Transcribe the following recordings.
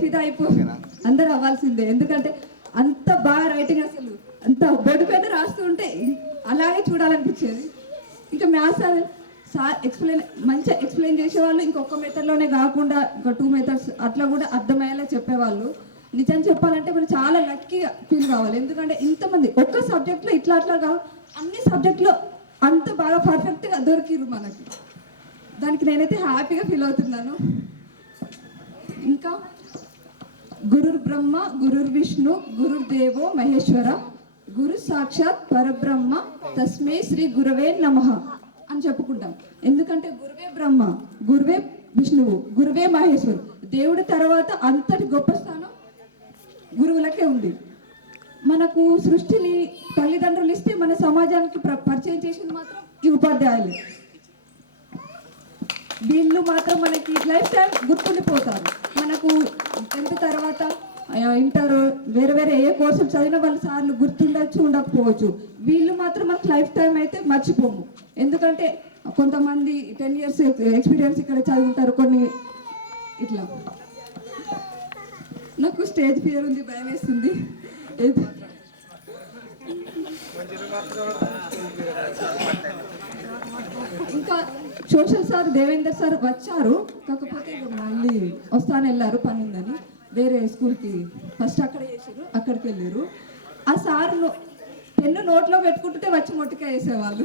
ఫిదా అయిపో అందరు అవ్వాల్సిందే. ఎందుకంటే అంత బాగా రైటింగ్, అసలు అంత బోర్డు పైన రాస్తూ ఉంటే అలాగే చూడాలనిపించేది. ఇంకా మ్యాథ్స్ సార్ మంచిగా ఎక్స్ప్లెయిన్ చేసేవాళ్ళు. ఇంకొక మెథడ్లోనే కాకుండా ఇంకా 2 మెథడ్స్ అట్లా కూడా అర్థమయ్యేలా చెప్పేవాళ్ళు. నిజం చెప్పాలంటే మనం చాలా లక్కీగా ఫీల్ కావాలి. ఎందుకంటే ఇంతమంది ఒక్క సబ్జెక్ట్లో ఇట్లా అట్లా కావు, అన్ని సబ్జెక్టులో అంత బాగా పర్ఫెక్ట్గా దొరికిరు మనకి. దానికి నేనైతే హ్యాపీగా ఫీల్ అవుతున్నాను. ఇంకా గురుర్ బ్రహ్మ గురుర్ విష్ణు గురుర్దేవో మహేశ్వర గురు సాక్షాత్ పరబ్రహ్మ తస్మై శ్రీ గురవే నమః అని చెప్పుకుంటాం. ఎందుకంటే గురువే బ్రహ్మ, గురువే విష్ణువు, గురువే మహేశ్వరు. దేవుడి తర్వాత అంతటి గొప్ప స్థానం గురువులకే ఉంది. మనకు సృష్టిని తల్లిదండ్రులు ఇస్తే మన సమాజానికి పరిచయం చేసింది మాత్రం ఈ ఉపాధ్యాయులు. వీళ్ళు మాత్రం మనకి లైఫ్ టైం గుర్తుండిపోతారు. మనకు 10th తర్వాత ఇంటర్ వేరే వేరే ఏ కోర్సులు చదివిన వాళ్ళ సార్లు గుర్తుండొచ్చు, ఉండకపోవచ్చు. వీళ్ళు మాత్రం మనకు లైఫ్ టైం అయితే మర్చిపోము. ఎందుకంటే కొంతమంది 10 years ఎక్స్పీరియన్స్ ఇక్కడ చదువుతారు. కొన్ని ఇట్లా నాకు స్టేజ్ ఫియర్ ఉంది, భయం వేస్తుంది. ఇంకా సోషల్ సార్ దేవేందర్ సార్ వచ్చారు, కాకపోతే మళ్ళీ వస్తాను వెళ్ళారు, పని ఉందని వేరే స్కూల్కి. ఫస్ట్ అక్కడ చేసారు, అక్కడికి వెళ్ళారు. ఆ సార్ పెన్ను నోట్లో పెట్టుకుంటుంటే వచ్చి మొట్టికాయ వేసేవాళ్ళు.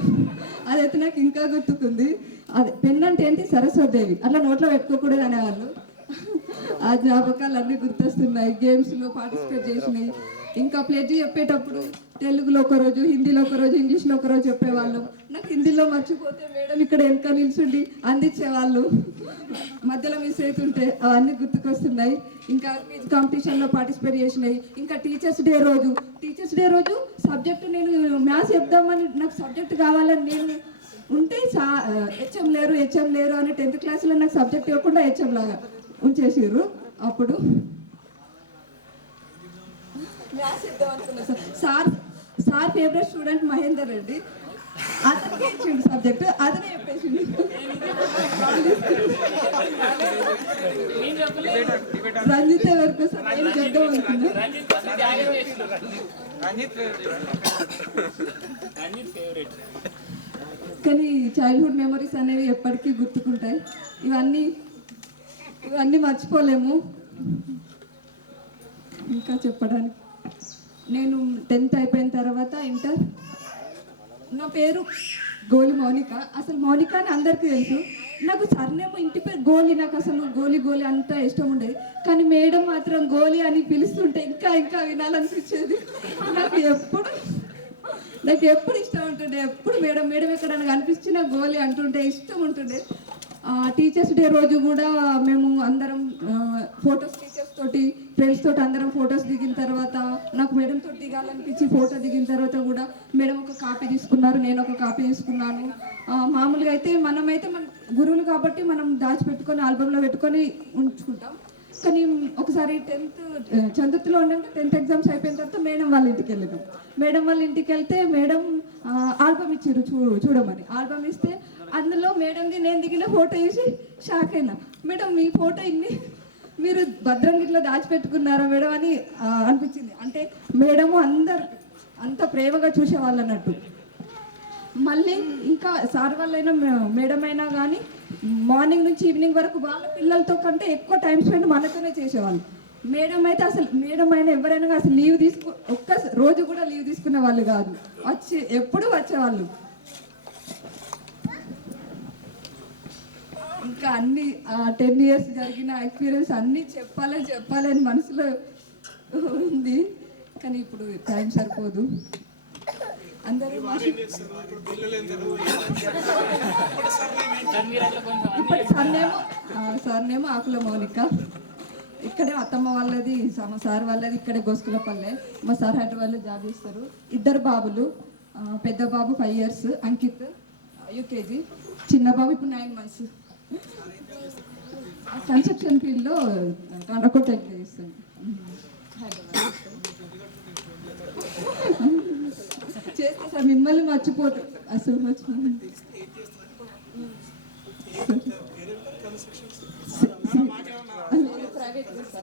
అదైతే నాకు ఇంకా గుర్తుకుంది. అదే పెన్ను అంటే ఏంటి, సరస్వతిదేవి అట్లా నోట్లో పెట్టుకోకూడదు అనేవాళ్ళు. ఆ జ్ఞాపకాలు అన్నీ గుర్తొస్తున్నాయి. గేమ్స్లో పార్టిసిపేట్ చేసినాయి. ఇంకా ప్లెడ్జ్ చెప్పేటప్పుడు తెలుగులో ఒకరోజు, హిందీలో ఒకరోజు, ఇంగ్లీష్లో ఒకరోజు చెప్పేవాళ్ళం. నాకు హిందీలో మర్చిపోతే మేడం ఇక్కడ వెనక నిల్చుండి అందించేవాళ్ళు. మధ్యలో మిస్ అవుతుంటే అవన్నీ గుర్తుకొస్తున్నాయి. ఇంకా క్విజ్ కాంపిటీషన్లో పార్టిసిపేట్ చేసినాయి. ఇంకా టీచర్స్ డే రోజు సబ్జెక్టు నేను మ్యాథ్స్ చెప్దామని, నాకు సబ్జెక్ట్ కావాలని నేను ఉంటే హెచ్ఎం లేరు అని 10th క్లాస్లో నాకు సబ్జెక్ట్ ఇవ్వకుండా హెచ్ఎం లాగా ఉంచేసారు. అప్పుడు మ్యాథ్స్ చెప్దాం అనుకున్నా. Sir favourite student Mahender Reddy, అతనికి ఇచ్చిండు సబ్జెక్ట్, అతనే చెప్పేసిండు. రంజిత్ వరకు నేను చెప్దాం అనుకున్నా. కానీ చైల్డ్హుడ్ మెమరీస్ అనేవి ఎప్పటికీ గుర్తుకుంటాయి. ఇవన్నీ మర్చిపోలేము. ఇంకా చెప్పడానికి, నేను 10th అయిపోయిన తర్వాత ఇంటర్, నా పేరు గోలి మౌనిక. అసలు మౌనిక అని అందరికీ తెలుసు. నాకు సర్నేమో ఇంటి పేరు గోలి. నాకు అసలు గోలి అంతా ఇష్టం ఉండేది. కానీ మేడం మాత్రం గోలి అని పిలుస్తుంటే ఇంకా వినాలనిపించేది. నాకు ఎప్పుడు ఇష్టం ఉంటుండే. ఎప్పుడు మేడం ఎక్కడన్నా కనిపించినా గోలి అంటుంటే ఇష్టం ఉంటుండే. టీచర్స్ డే రోజు కూడా మేము అందరం ఫొటోస్, టీచర్స్ తోటి, ఫ్రెండ్స్ తోటి అందరం ఫొటోస్ దిగిన తర్వాత నాకు మేడం తోటి దిగాలనిపించి ఫోటో దిగిన తర్వాత కూడా మేడం ఒక కాపీ తీసుకున్నారు, నేను ఒక కాపీ తీసుకున్నాను. మామూలుగా అయితే మన గురువులు కాబట్టి మనం దాచిపెట్టుకొని ఆల్బంలో పెట్టుకొని ఉంచుకుంటాం. కానీ ఒకసారి 10th చందుర్తిలో ఉండంటే 10th ఎగ్జామ్స్ అయిపోయిన తర్వాత మేడం వాళ్ళ ఇంటికి వెళ్ళాం. మేడం వాళ్ళ ఇంటికి వెళ్తే మేడం ఆల్బమ్ ఇచ్చారు చూడమని. ఆల్బమ్ ఇస్తే అందులో మేడంది నేను దిగిన ఫోటో చూసి షాక్ అయినా. మేడం మీ ఫోటో మీరు భద్రంగా ఇట్లా దాచిపెట్టుకున్నారా మేడం అని అనిపించింది. అంటే మేడము అంత ప్రేమగా చూసేవాళ్ళు అన్నట్టు. మళ్ళీ ఇంకా సార్ వాళ్ళైనా మేడం అయినా కానీ మార్నింగ్ నుంచి ఈవినింగ్ వరకు వాళ్ళ పిల్లలతో కంటే ఎక్కువ టైం స్పెండ్ మనతోనే చేసేవాళ్ళు. మేడం అయినా ఎవరైనా అసలు ఒక్క రోజు కూడా లీవ్ తీసుకునే వాళ్ళు కాదు, ఎప్పుడు వచ్చేవాళ్ళు. ఇంకా అన్ని 10 years జరిగిన ఎక్స్పీరియన్స్ అన్నీ చెప్పాలని మనసులో ఉంది. కానీ ఇప్పుడు టైం సరిపోదు. అందరూ ఇప్పుడు సర్నేమో ఆకుల మౌనిక. ఇక్కడే అత్తమ్మ వాళ్ళది, మా సార్ వాళ్ళది ఇక్కడే గోస్కులపల్లె. మా సార్ హైదరాబాద్లో జాబ్ చేస్తారు. 2 బాబులు. పెద్ద బాబు 5 years అంకిత్, యూకేజీ. చిన్న బాబు ఇప్పుడు 9 months. కన్స్ట్రక్షన్ ఫీల్డ్లో అకౌంటెంట్ చేస్తాను. చేస్తే సార్ మిమ్మల్ని మర్చిపోతారు, అసలు మర్చిపోతాను. ప్రైవేట్